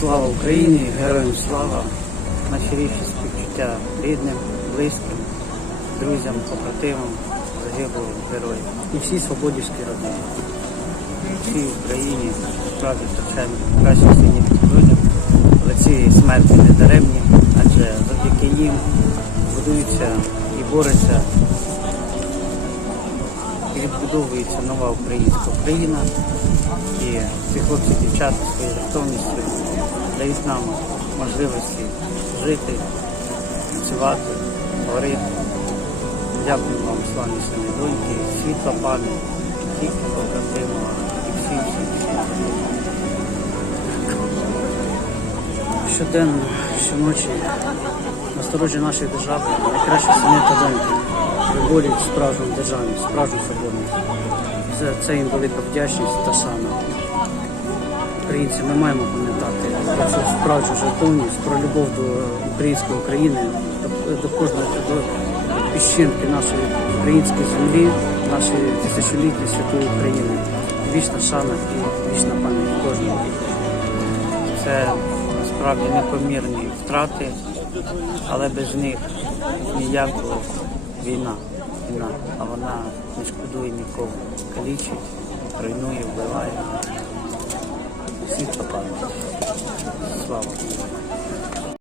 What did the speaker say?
Слава Україні, героям слава, найщиріші співчуття рідним, близьким, друзям, побратимам, загиблим героям і всій свободівській родині. Всій Україні справді втрачаємо кращих синів людям, але ці смерті не даремні, адже завдяки їм будується і бореться і відбудовується нова українська Україна. І ці хлопці дівчата своєю жертовністю дають нам можливості жити, працювати, творити. Дякую вам, славні сини доньки, світла пам'ять, тільки побратимова і всі всі всі. Щоденно, щоночі насторожі нашої держави найкращі сини та доньки виборюють справжню державність, справжню свободність. За це їм велика вдячність та шана. Українці, ми маємо пам'ятати про цю справжню жертовність, про любов до української України, до, кожної піщинки нашої української землі, нашої тисячолітньої святої України. Вічна шана і вічна пам'ять кожного. Це насправді непомірні втрати, але без них ніякого війна. Війна, а вона не шкодує нікого. Калічить, руйнує, вбиває. Всіх попадає. Слава.